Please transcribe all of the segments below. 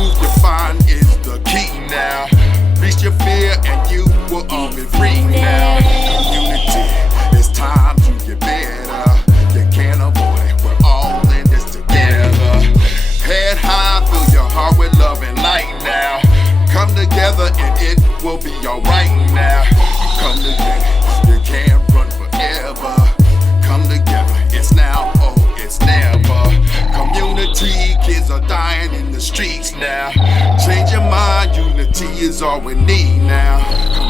truth you find is the key now. Reach your fear and you will all be free now. Community, it's time to get better. You can't avoid it, we're all in this together. Head high, fill your heart with love and light now. Come together and it will be alright now. Come together, you can't run forever. Come together, it's now, oh, it's never. Community, kids are dying in the streets now. Change your mind, unity is all we need now.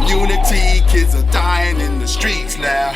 Community, kids are dying in the streets now.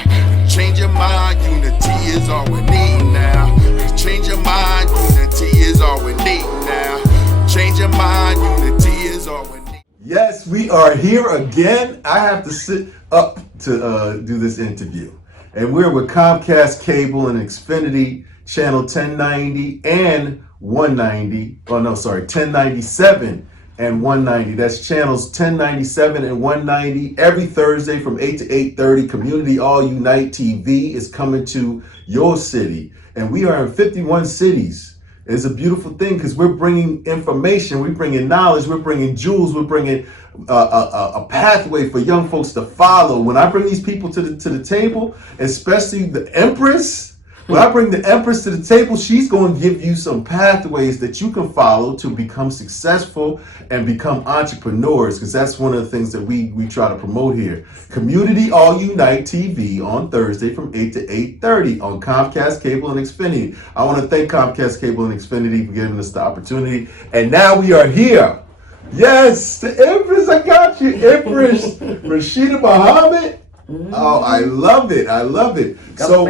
Change your mind, unity is all we need now. Change your mind, unity is all we need now. Change your mind, unity is all we need. Yes, we are here again. I have to sit up to do this interview. And we're with Comcast Cable and Xfinity channel 1090 and 190. Oh no, sorry, 1097 and 190. That's channels 1097 and 190. Every Thursday from 8 to 8:30, Community All Unite TV is coming to your city. And we are in 51 cities. It's a beautiful thing because we're bringing information, we're bringing knowledge, we're bringing jewels, we're bringing a pathway for young folks to follow. When I bring these people to the table, especially the Empress, when I bring the Empress to the table, she's going to give you some pathways that you can follow to become successful and become entrepreneurs, because that's one of the things that we try to promote here. Community All Unite TV on Thursday from 8 to 8:30 on Comcast Cable and Xfinity. I want to thank Comcast Cable and Xfinity for giving us the opportunity. And now we are here. Yes, the Empress, I got you, Empress Rasheeda Muhammad. Oh, I love it. I love it. So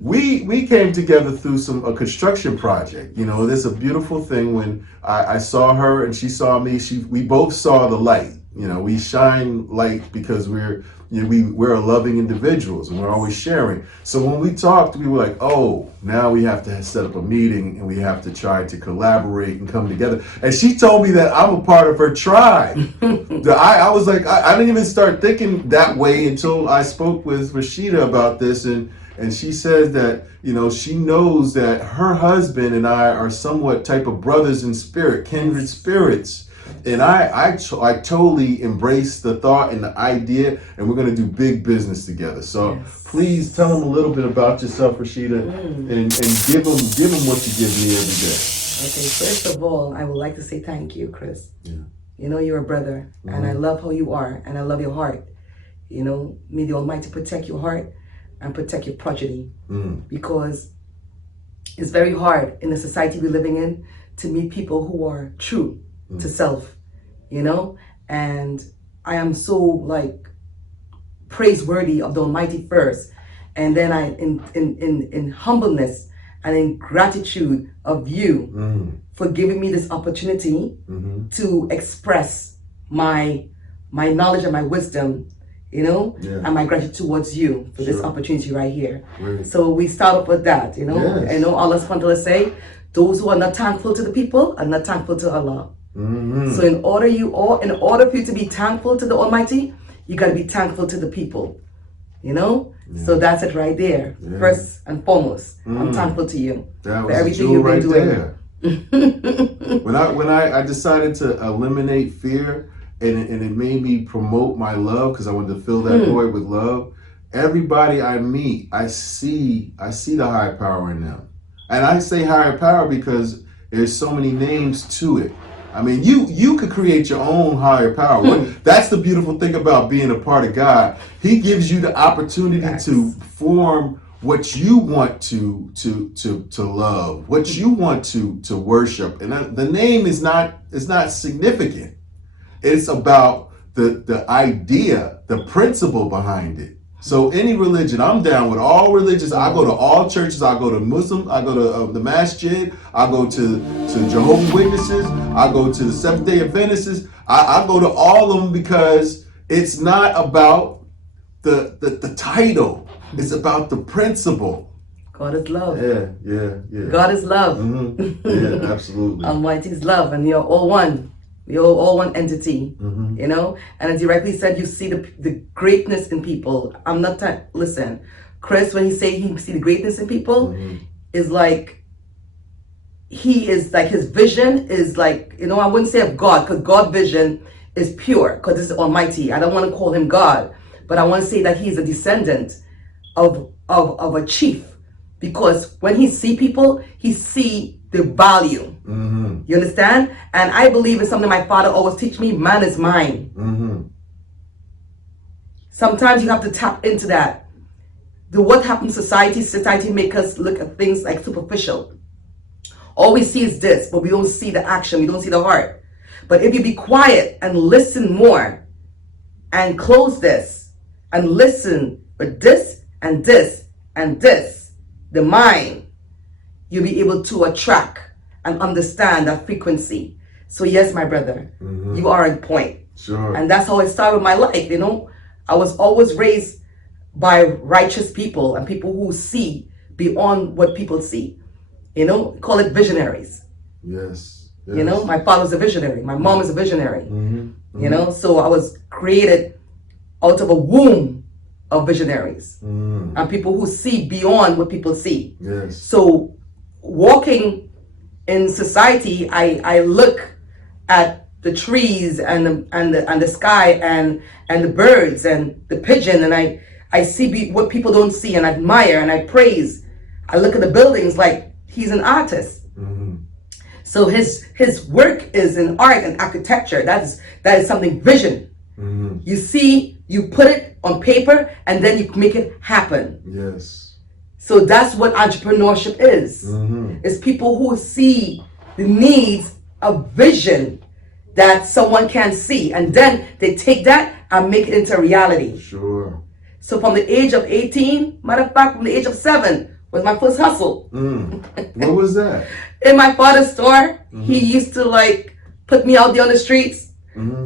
we came together through a construction project. You know, there's a beautiful thing when I saw her and she saw me. We both saw the light. You know, we shine light because we're loving individuals and we're always sharing. So when we talked, we were like, oh, now we have to set up a meeting and we have to try to collaborate and come together. And she told me that I'm a part of her tribe. I was like, I didn't even start thinking that way until I spoke with Rasheeda about this. And she said that, you know, she knows that her husband and I are somewhat type of brothers in spirit, kindred spirits. And I totally embrace the thought and the idea, and we're going to do big business together. So please tell them a little bit about yourself, Rasheeda, and give them what you give me every day. Okay, first of all, I would like to say thank you, Chris. Yeah. You know, you're a brother, and I love how you are, and I love your heart. You know, may the Almighty protect your heart and protect your progeny, because it's very hard in the society we're living in to meet people who are true to self, you know, and I am so praiseworthy of the Almighty first, and then I in humbleness and in gratitude of you for giving me this opportunity to express my knowledge and my wisdom, you know, and my gratitude towards you for this opportunity right here. So we start off with that, you know. I know Allah subhanahu wa ta'ala say, those who are not thankful to the people are not thankful to Allah. So in order for you to be thankful to the Almighty, you got to be thankful to the people, you know. So that's it right there. First and foremost, I'm thankful to you for everything you've been doing. When I decided to eliminate fear, and it made me promote my love, because I wanted to fill that void with love. Everybody I meet, I see the higher power in them, and I say higher power because there's so many names to it. I mean, you could create your own higher power. That's the beautiful thing about being a part of God. He gives you the opportunity to form what you want to love, what you want to worship. And the name is not significant. It's about the idea, the principle behind it. So any religion, I'm down with all religions. I go to all churches. I go to Muslim. I go to the Masjid. I go to Jehovah's Witnesses. I go to the Seventh-day Adventists. I go to all of them because it's not about the title. It's about the principle. God is love. Yeah. God is love. Yeah, absolutely. Almighty is love, and you're all one. We're all one entity, you know? And as you rightly said, you see the greatness in people. I'm not, listen, Chris, when he say he see the greatness in people, is like he is like, his vision is like, you know, I wouldn't say of God, because God's vision is pure, because this is Almighty. I don't want to call him God, but I want to say that he's a descendant of a chief, because when he see people, he see the value. You understand? And I believe in something my father always teach me: man is mine. Sometimes you have to tap into that. What happens in society make us look at things like superficial. All we see is this, but we don't see the action, we don't see the heart. But if you be quiet and listen more, and close this, and listen with this and this and this, the mind, you'll be able to attract and understand that frequency. So yes, my brother, you are on point. Sure. And that's how it started my life, you know. I was always raised by righteous people and people who see beyond what people see. You know, call it visionaries. Yes. You know, my father's a visionary. My mom is a visionary. You know, so I was created out of a womb of visionaries and people who see beyond what people see. Yes. So walking in society, I look at the trees and the sky and the birds and the pigeon, and I see what people don't see, and admire and I praise. I look at the buildings like he's an artist. So his work is in art and architecture. That is something vision. You see, you put it on paper and then you make it happen. Yes. So that's what entrepreneurship is. It's people who see the needs of vision that someone can see, and then they take that and make it into reality. Sure. So from the age of 18, matter of fact, from the age of 7 was my first hustle. What was that? In my father's store, he used to like put me out there on the streets.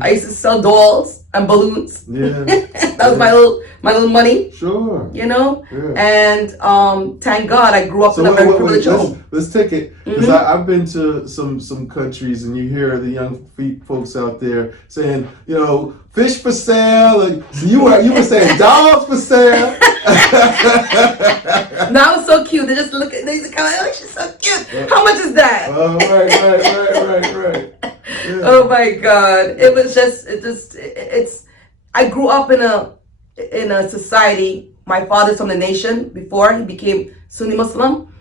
I used to sell dolls and balloons. Yeah. That was my little money. Sure. You know? Yeah. And thank God I grew up in a very privileged home. Let's take it, because I've been to some countries, and you hear the young folks out there saying, you know, fish for sale, and so you were saying dolls for sale. Now it's so cute. They just look at, they just kind of like, oh, she's so cute. How much is that? Oh, right. Yeah. Oh my God! It was just, it's. I grew up in a society. My father's from the nation before he became Sunni Muslim,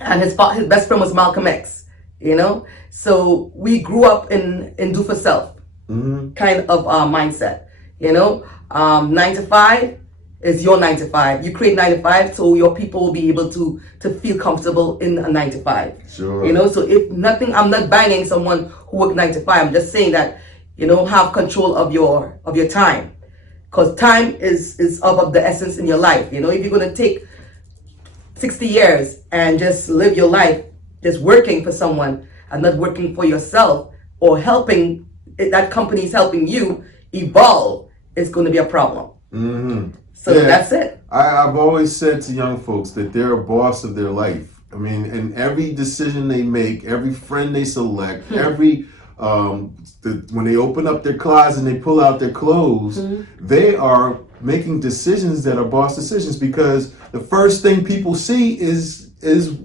and his best friend was Malcolm X. You know, so we grew up in do for self kind of mindset. You know, 9 to 5 is your 9 to 5. You create 9 to 5 so your people will be able to feel comfortable in a 9 to 5. Sure. You know, so if nothing, I'm not banging someone who work 9 to 5. I'm just saying that, you know, have control of your time, because time is of the essence in your life. You know, if you're gonna take 60 years and just live your life just working for someone and not working for yourself or helping that company is helping you evolve, it's going to be a problem. So that's it. I've always said to young folks that they're a boss of their life. I mean, and every decision they make, every friend they select, every when they open up their closet and they pull out their clothes, they are making decisions that are boss decisions, because the first thing people see is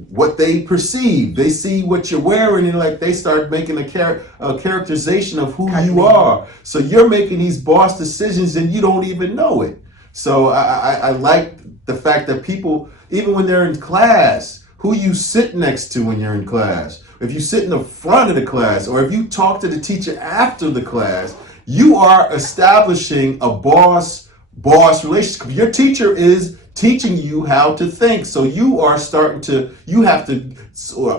what they perceive. They see what you're wearing, and like they start making a characterization of who you are. So you're making these boss decisions and you don't even know it. So I like the fact that people, even when they're in class, who you sit next to when you're in class, if you sit in the front of the class, or if you talk to the teacher after the class, you are establishing a boss relationship. Your teacher is teaching you how to think. So you have to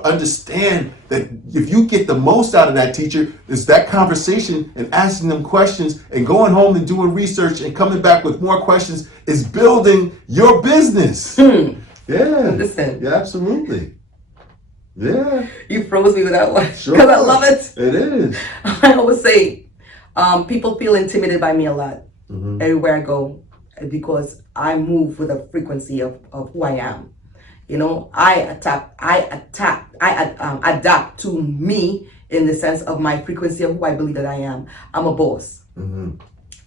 understand that if you get the most out of that teacher, is that conversation and asking them questions and going home and doing research and coming back with more questions is building your business. Yeah. Listen. Yeah, absolutely. Yeah. You froze me with that one. Sure. Because I love it. It is. I always say, people feel intimidated by me a lot everywhere I go, because I move with a frequency of who I am. You know, I adapt to me in the sense of my frequency of who I believe that I am. I'm a boss.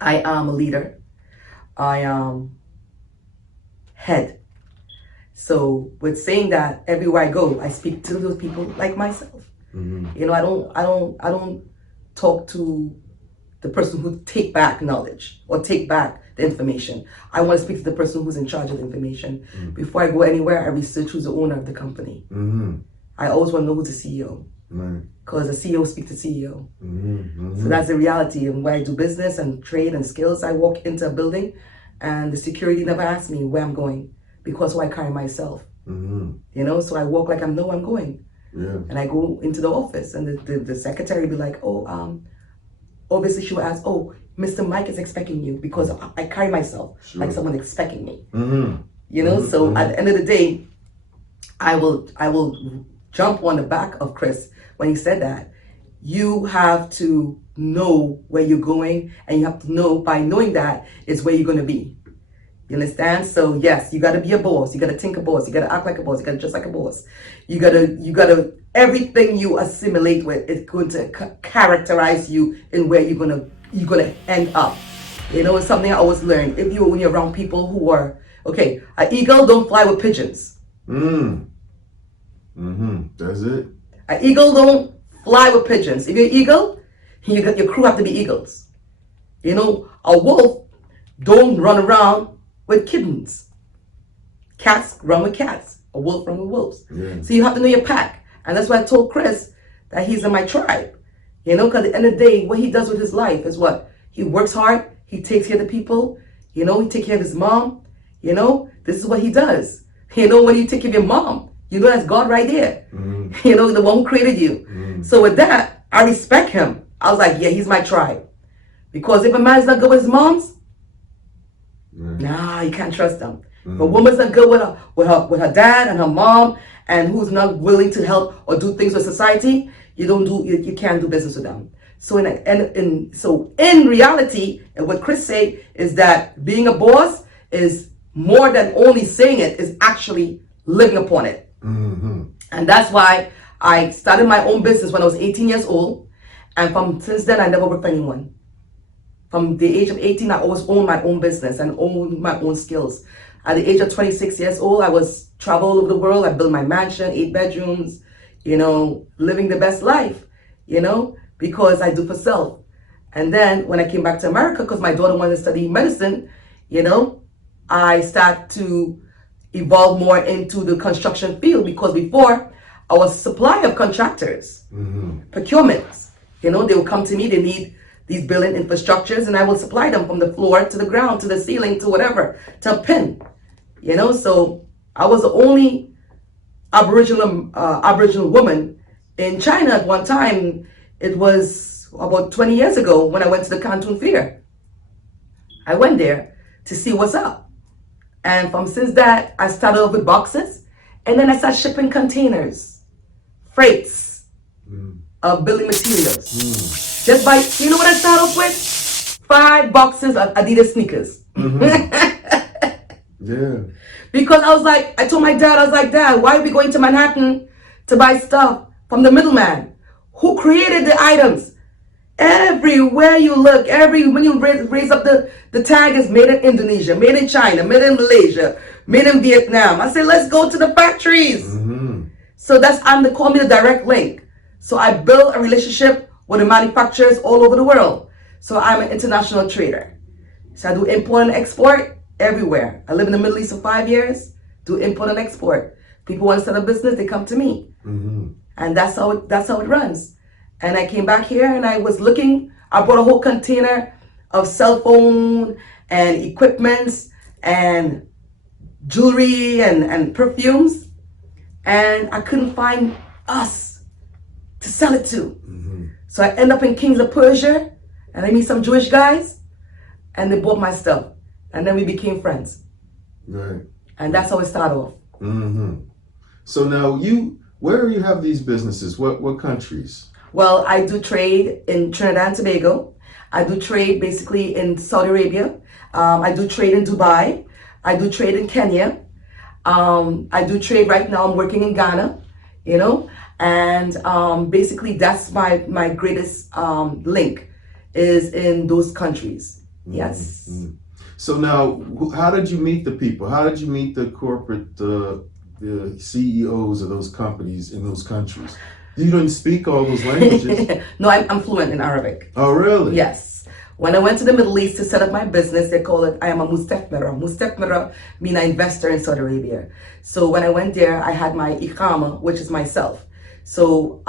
I am a leader. I am head. So with saying that, everywhere I go, I speak to those people like myself. You know, I don't talk to the person who take back knowledge or take back the information. I want to speak to the person who's in charge of the information. Before I go anywhere, I research who's the owner of the company. I always want to know who's the CEO. Because the CEO speaks to CEO. So that's the reality. And where I do business and trade and skills, I walk into a building and the security never asks me where I'm going because who I carry myself. You know, so I walk like I know where I'm going. And I go into the office and the secretary be like, oh, obviously she will ask, oh, Mr. Mike is expecting you because I carry myself like someone expecting me. You know, so at the end of the day, I will jump on the back of Chris when he said that. You have to know where you're going, and you have to know, by knowing that, is where you're going to be. You understand? So yes, you got to be a boss. You got to think a boss. You got to act like a boss. You got to dress like a boss. You got to, everything you assimilate with is going to characterize you in where you're going to end up. You know, it's something I always learn. When you're around people who are, okay, an eagle don't fly with pigeons. That's it. An eagle don't fly with pigeons. If you're an eagle, your crew have to be eagles. You know, a wolf don't run around with kittens. Cats run with cats. A wolf run with wolves. So you have to know your pack. And that's why I told Chris that he's in my tribe. You know, because at the end of the day, what he does with his life is what? He works hard. He takes care of the people. You know, he takes care of his mom. You know, this is what he does. You know, when you take care of your mom, you know that's God right there. You know, the one who created you. So with that, I respect him. I was like, yeah, he's my tribe. Because if a man's not good with his moms, nah, you can't trust them. If a woman's not good with her dad and her mom, and who's not willing to help or do things with society, you can't do business with them. So in reality, and what Chris said is that being a boss is more than only saying it, is actually living upon it. And that's why I started my own business when I was 18 years old, and since then I never worked for anyone. From the age of 18, I always owned my own business and owned my own skills. At the age of 26 years old, I was travel all over the world. I built my mansion, 8 bedrooms, you know, living the best life, you know, because I do for self. And then when I came back to America, because my daughter wanted to study medicine, you know, I started to evolve more into the construction field, because before I was a supplier of contractors, procurements. You know, they would come to me, they need these building infrastructures, and I will supply them from the floor to the ground, to the ceiling, to whatever, to a pin. You know, so I was the only Aboriginal woman in China at one time. It was about 20 years ago when I went to the Canton Fair. I went there to see what's up. And since that, I started off with boxes, and then I started shipping containers, freights of building materials. Just by, you know what I started off with? 5 boxes of Adidas sneakers. Because I was like, I told my dad, I was like, Dad, why are we going to Manhattan to buy stuff from the middleman? Who created the items? Everywhere you look, when you raise up the tag is made in Indonesia, made in China, made in Malaysia, made in Vietnam. I said, let's go to the factories. So they call me the direct link. So I built a relationship with the manufacturers all over the world. So I'm an international trader. So I do import and export everywhere. I live in the Middle East for 5 years, do import and export. People want to start a business, they come to me. And that's how it runs. And I came back here and I was looking, I brought a whole container of cell phone and equipments and jewelry and perfumes. And I couldn't find us to sell it to. So I end up in Kings of Persia, and I meet some Jewish guys, and they bought my stuff. And then we became friends. And that's how it started off. So now where you have these businesses? What countries? Well, I do trade in Trinidad and Tobago. I do trade basically in Saudi Arabia. I do trade in Dubai. I do trade in Kenya. I do trade right now. I'm working in Ghana, you know, and basically that's my greatest link is in those countries. Yes. So now, how did you meet the people? How did you meet the corporate, the CEOs of those companies in those countries? You don't speak all those languages. No, I'm fluent in Arabic. Oh, really? Yes. When I went to the Middle East to set up my business, they call it, I am a mustafmira. Mustafmira means an investor in Saudi Arabia. So when I went there, I had my iqama, which is myself. So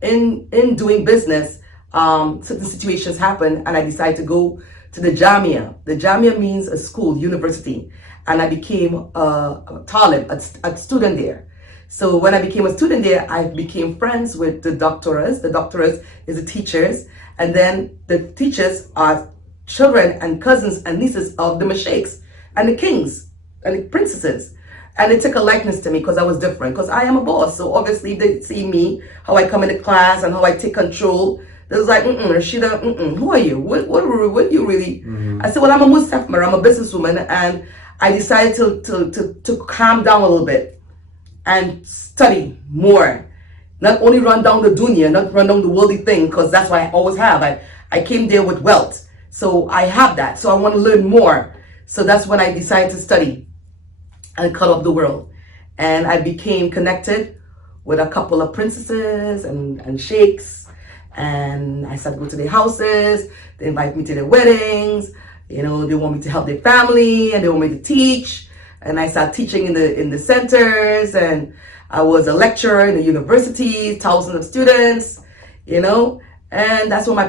in doing business, certain situations happen, and I decided to go to the Jamia. The Jamia means a school, university, and I became a talib, a student there. So when I became a student there, I became friends with the doctorate. The doctorate is the teachers, and then the teachers are children and cousins and nieces of the mashaykhs and the kings and the princesses. And they took a likeness to me because I was different, because I am a boss. So obviously they see me, how I come into class and how I take control. They was like, Rasheeda, who are you? What you really? I said, well, I'm a mustafmir, I'm a businesswoman, and I decided to calm down a little bit and study more. Not only run down the dunya, not run down the worldly thing, because that's what I always have. I came there with wealth. So I have that. So I want to learn more. So that's when I decided to study and cut off the world. And I became connected with a couple of princesses and sheikhs. And I started to go to their houses. They invite me to their weddings. You know, they want me to help their family and they want me to teach. And I started teaching in the centers, and I was a lecturer in the universities, thousands of students, you know. And that's when my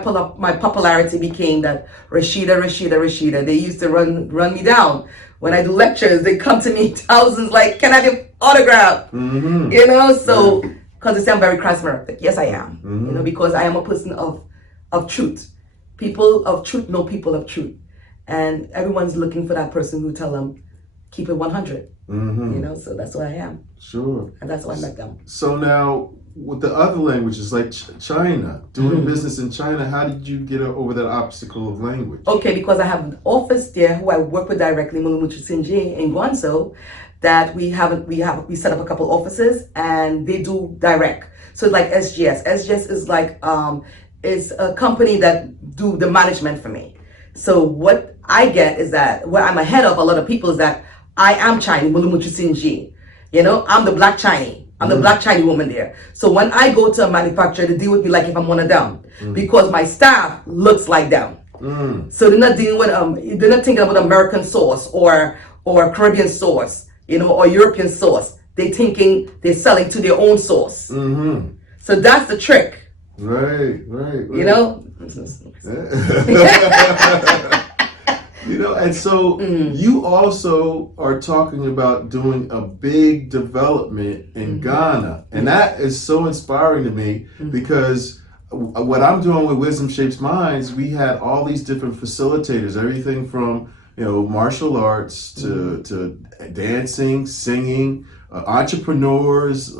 popularity became that Rasheeda. They used to run me down. When I do lectures, they come to me, thousands, like, can I have your autograph? You know, so, because they say I'm very charismatic. Yes, I am, you know, because I am a person of truth. People of truth know people of truth. And everyone's looking for that person who tell them, keep it 100, you know, so that's what I am. Sure. And that's why I met them. So now, with the other languages, like China, doing business in China, how did you get over that obstacle of language? Okay, because I have an office there who I work with directly, Mulumuchu in Guangzhou, that we set up a couple offices, and they do direct. So it's like SGS. SGS is like, is a company that do the management for me. So what I get is that, what I'm ahead of a lot of people is that I am Chinese, Mulumuchu. You know, I'm the black Chinese. I'm the black Chinese woman there. So when I go to a manufacturer, they deal with me like if I'm one of them, because my staff looks like them. So they're not dealing with they're not thinking about American sauce or Caribbean sauce, you know, or European sauce. They're thinking they're selling to their own sauce. So that's the trick. Right. You know. You know, and so you also are talking about doing a big development in Ghana. And that is so inspiring to me, because what I'm doing with Wisdom Shapes Minds, we had all these different facilitators, everything from, you know, martial arts to dancing, singing, entrepreneurs,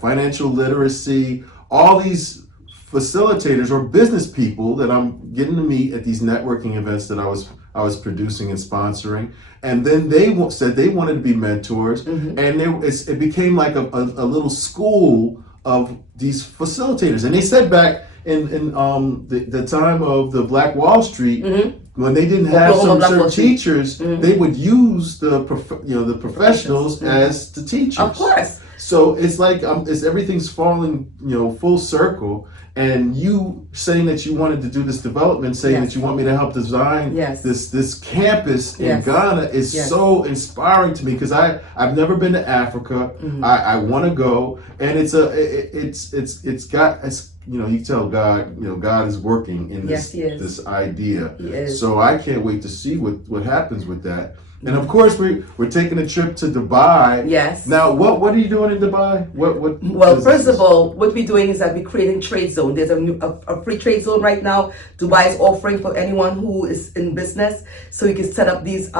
financial literacy, all these facilitators or business people that I'm getting to meet at these networking events that I was producing and sponsoring. And then they said they wanted to be mentors, and it became like a little school of these facilitators. And they said back in the time of the Black Wall Street, when they didn't have certain teachers, they would use the professionals as the teachers. Of course. So it's like everything's falling, you know, full circle. And you saying that you wanted to do this development, saying that you want me to help design this campus in Ghana is so inspiring to me, because I've never been to Africa. I want to go, and it's you know, you tell God, you know, God is working in this idea. So I can't wait to see what happens with that. And of course, we're taking a trip to Dubai. Yes. Now, what are you doing in Dubai? Well, first of all, what we're doing is that we're creating trade zone. There's a free trade zone right now. Dubai is offering for anyone who is in business, so you can set up these.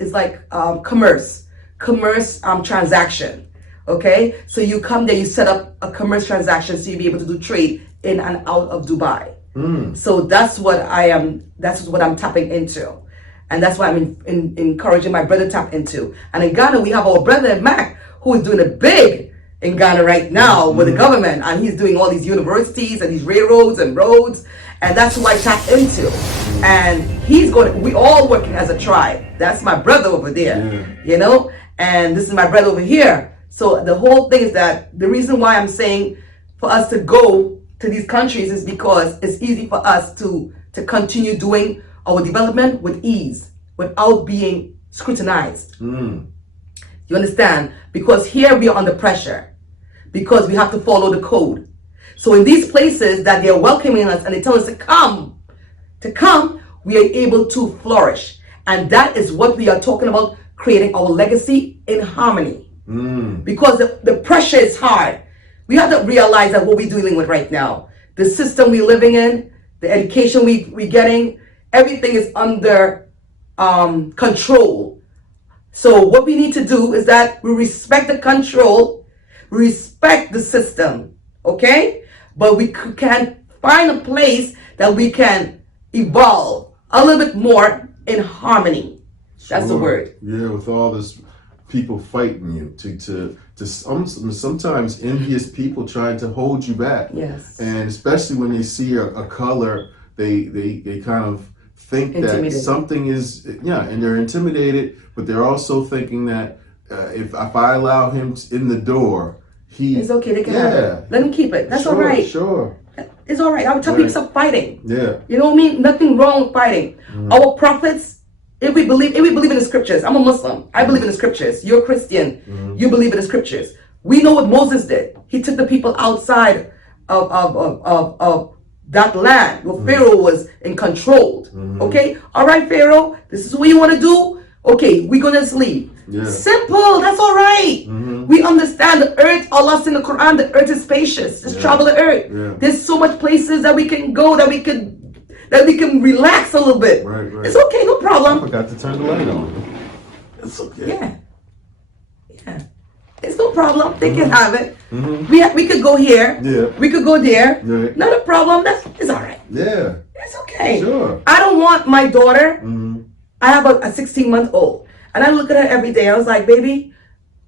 It's like commerce transaction. Okay, so you come there, you set up a commerce transaction, so you'll be able to do trade in and out of Dubai. So that's what I'm tapping into. And that's why I'm encouraging my brother to tap into. And in Ghana, we have our brother Mac, who is doing it big in Ghana right now with the government. And he's doing all these universities and these railroads and roads. And that's who I tap into. and he's going. We all working as a tribe. That's my brother over there, you know, and this is my brother over here. So the whole thing is that the reason why I'm saying for us to go to these countries is because it's easy for us to continue doing our development with ease without being scrutinized. You understand? Because here we are under pressure because we have to follow the code. So in these places that they are welcoming us and they tell us to come, we are able to flourish. And that is what we are talking about, creating our legacy in harmony. Because the pressure is hard. We have to realize that what we're dealing with right now, the system we're living in, the education we're getting, everything is under control. So what we need to do is that we respect the control, we respect the system, okay? But we can find a place that we can evolve a little bit more in harmony. That's the word. Yeah, with all this people fighting you to sometimes envious people trying to hold you back. Yes. And especially when they see a color, they kind of think that something is, and they're intimidated, but they're also thinking that if I allow him in the door, it's okay, they can have it. Let him keep it. That's all right. Sure. It's all right. I would tell people stop fighting. Yeah. You know what I mean? Nothing wrong with fighting. Our prophets, if we believe in the scriptures. I'm a Muslim. I believe in the scriptures. You're a Christian. You believe in the scriptures. We know what Moses did. He took the people outside of that land where Pharaoh was in control. Okay? All right, Pharaoh, this is what you want to do? Okay, we're going to sleep. Yeah. Simple. That's all right. We understand the earth. Allah said in the Quran, the earth is spacious. Just travel the earth. Yeah. There's so much places that we can go that we can relax a little bit. Right. It's okay, no problem. I forgot to turn the light on. It's okay. Yeah. It's no problem. They can have it. We could go here. Yeah. We could go there. Yeah. Not a problem. It's all right. Yeah. It's okay. Sure. I don't want my daughter. I have a 16-month-old. And I look at her every day. I was like, baby,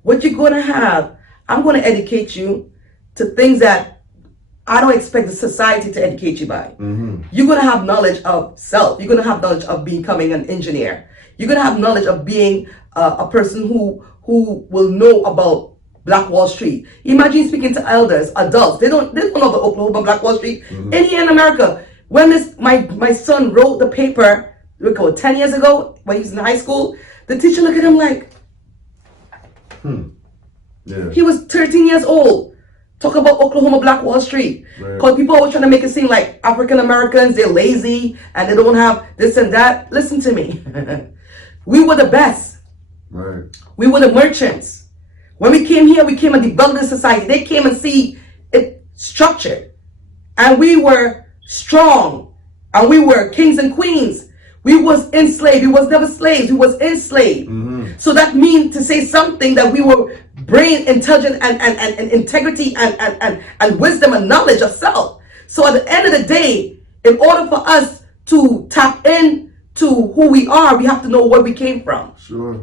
what you're going to have, I'm going to educate you to things that I don't expect the society to educate you by. You're going to have knowledge of self. You're going to have knowledge of becoming an engineer. You're going to have knowledge of being a person who will know about Black Wall Street. Imagine speaking to elders, adults. They don't know about Oklahoma, Black Wall Street. In here in America, when my son wrote the paper, 10 years ago, when he was in high school, the teacher looked at him like, he was 13 years old. Talk about Oklahoma, Black Wall Street. Because people always trying to make it seem like African Americans, they're lazy and they don't have this and that. Listen to me. We were the best. Right. We were the merchants. When we came here, we came and developed the society. They came and see it structured. And we were strong. And we were kings and queens. We was enslaved. We was never slaves. We was enslaved. So that means to say something that we were brain intelligent and integrity and wisdom and knowledge of self. So at the end of the day, in order for us to tap in to who we are, we have to know where we came from. Sure.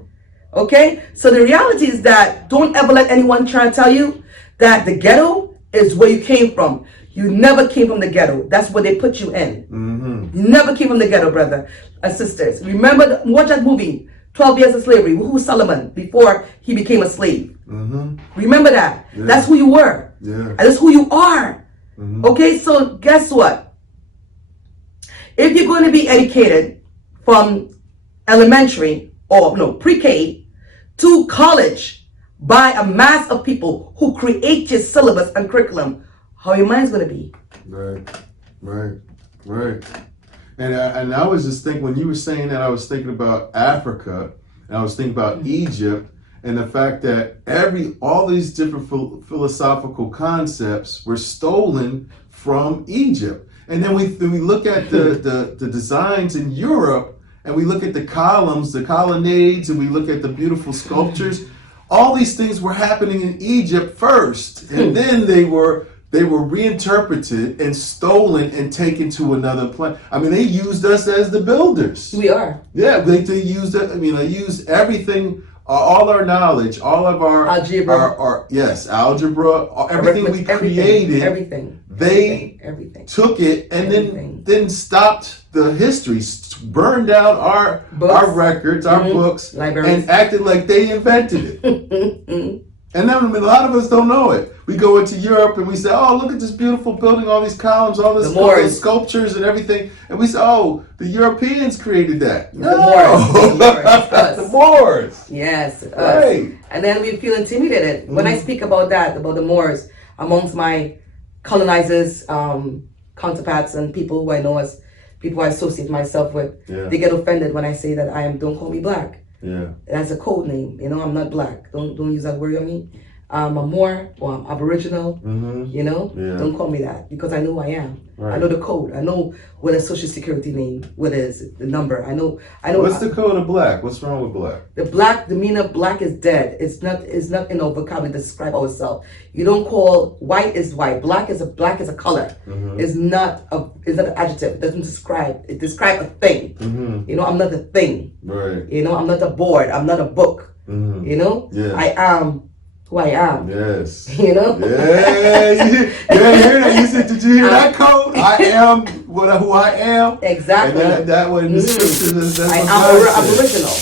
Okay? So the reality is that don't ever let anyone try to tell you that the ghetto is where you came from. You never came from the ghetto. That's where they put you in. You never came from the ghetto, brother and sisters. Remember, watch that movie, 12 Years of Slavery. Who was Solomon before he became a slave? Remember that. Yeah. That's who you were. Yeah. And that's who you are. Okay, so guess what? If you're going to be educated from elementary or pre-K to college by a mass of people who create your syllabus and curriculum, how your mind's going to be. Right. And I was just thinking, when you were saying that, I was thinking about Africa, and I was thinking about Egypt, and the fact that all these different philosophical concepts were stolen from Egypt. And then we look at the designs in Europe, and we look at the columns, the colonnades, and we look at the beautiful sculptures. All these things were happening in Egypt first, and then they were reinterpreted and stolen and taken to another planet. I mean, they used us as the builders. We are. Yeah, they used it. I mean, they used everything, all our knowledge, all of our algebra. Algebra, everything we created. Everything. they everything. took it and Everything. then stopped the history, burned down our records, our books, Libraries. and acted like they invented it. And then a lot of us don't know it. We go into Europe and we say, "Oh, look at this beautiful building, all these columns, all this sculptures and everything." And we say, "Oh, the Europeans created that." The Moors. The Moors. Yes, Right. And then we feel intimidated when I speak about that, about the Moors, amongst my colonizers, counterparts, and people who I know as people I associate myself with. Yeah. They get offended when I say that don't call me black. Yeah. That's a code name. I'm not black. Don't use that word on me. I'm Moor or I'm Aboriginal. Don't call me that because I know who I am. Right. I know the code. I know what a social security what is the number. I know. What's the code of black? What's wrong with black? The meaning of black is dead. It's not in our vocabulary to describe ourselves. You don't call white is white. Black is a color. It's not an adjective. It doesn't describe. It describes a thing. I'm not a thing. Right. I'm not a board. I'm not a book. Yeah. I am who I am. Yes. Yeah, you hear that? Did you hear that code? I am who I am. Exactly. And that one in the scriptures, that's I'm original.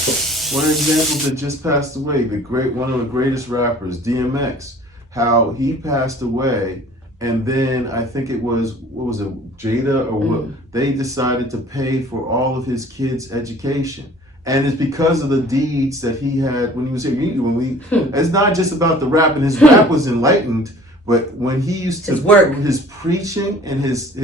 One example that just passed away, one of the greatest rappers, DMX, how he passed away, and then I think it was, what was it, Jada or what? They decided to pay for all of his kids' education. And it's because of the deeds that he had when he was here. It's not just about the rap, and his rap was enlightened, but when he used to work, his preaching and his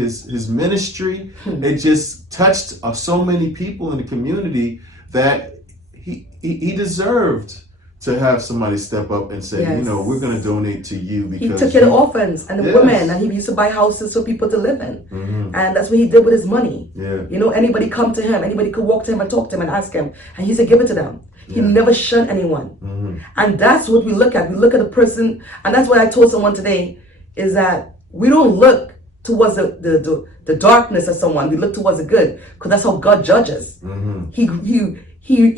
ministry, it just touched so many people in the community that he deserved to have somebody step up and say, we're going to donate to you because he took care of orphans and the women, and he used to buy houses for people to live in, and that's what he did with his money. Anybody come to him, anybody could walk to him and talk to him and ask him, and he said, give it to them. He never shunned anyone, and that's what we look at. We look at a person, and that's what I told someone today, is that we don't look towards the darkness of someone. We look towards the good, because that's how God judges. He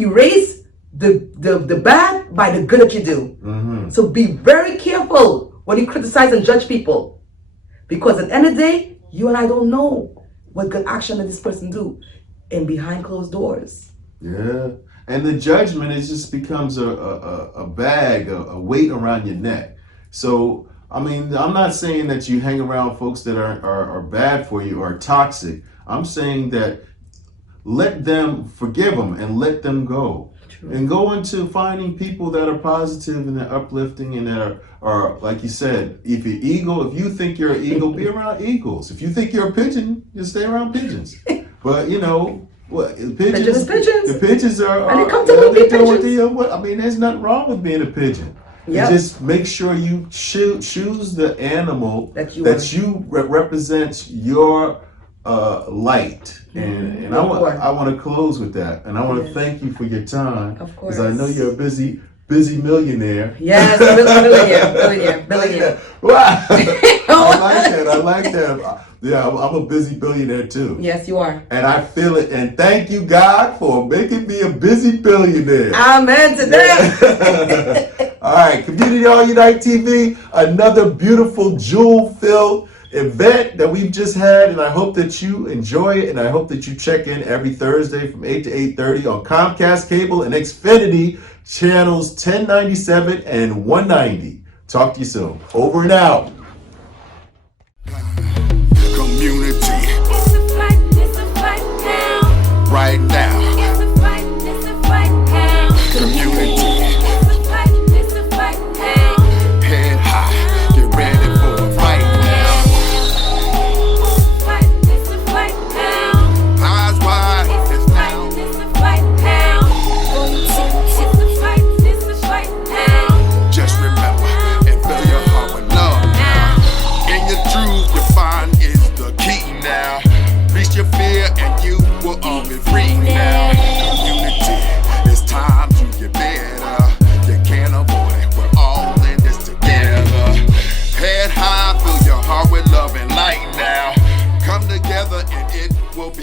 erased the bad by the good that you do. So be very careful when you criticize and judge people, because at the end of the day, you and I don't know what good action that this person do and behind closed doors. Yeah, and the judgment just becomes a bag, a weight around your neck. So I mean, I'm not saying that you hang around folks that are bad for you or toxic. I'm saying that let them, forgive them and let them go. And go into finding people that are positive and that are uplifting and that are like you said, if you think you're an eagle, be around eagles. If you think you're a pigeon, you stay around pigeons. But pigeons. The pigeons are and they come to little pigeons. I mean, there's nothing wrong with being a pigeon. Yep. Just make sure you choose the animal that represents your light. And I want to close with that, and I want to thank you for your time, because I know you're a busy millionaire. Yes, billionaire. Wow. I like that. Yeah, I'm a busy billionaire too. Yes, you are. And I feel it. And thank you, God, for making me a busy billionaire. Amen today. All right, Community All Unite TV, another beautiful jewel-filled event that we've just had, and I hope that you enjoy it, and I hope that you check in every Thursday from 8 to 8:30 on Comcast Cable and Xfinity channels 1097 and 190. Talk to you soon. Over and out. Community. It's a fight now. Right now. It's a fight now. Community. It's a fight now. Head high. Get ready for a fight now. It's a fight now. Eyes wide. It's now. It's a fight now. It's a fight now. Just remember and fill your heart with love now. In your truth, you find is the key now. Reach your fear and you will all be free now.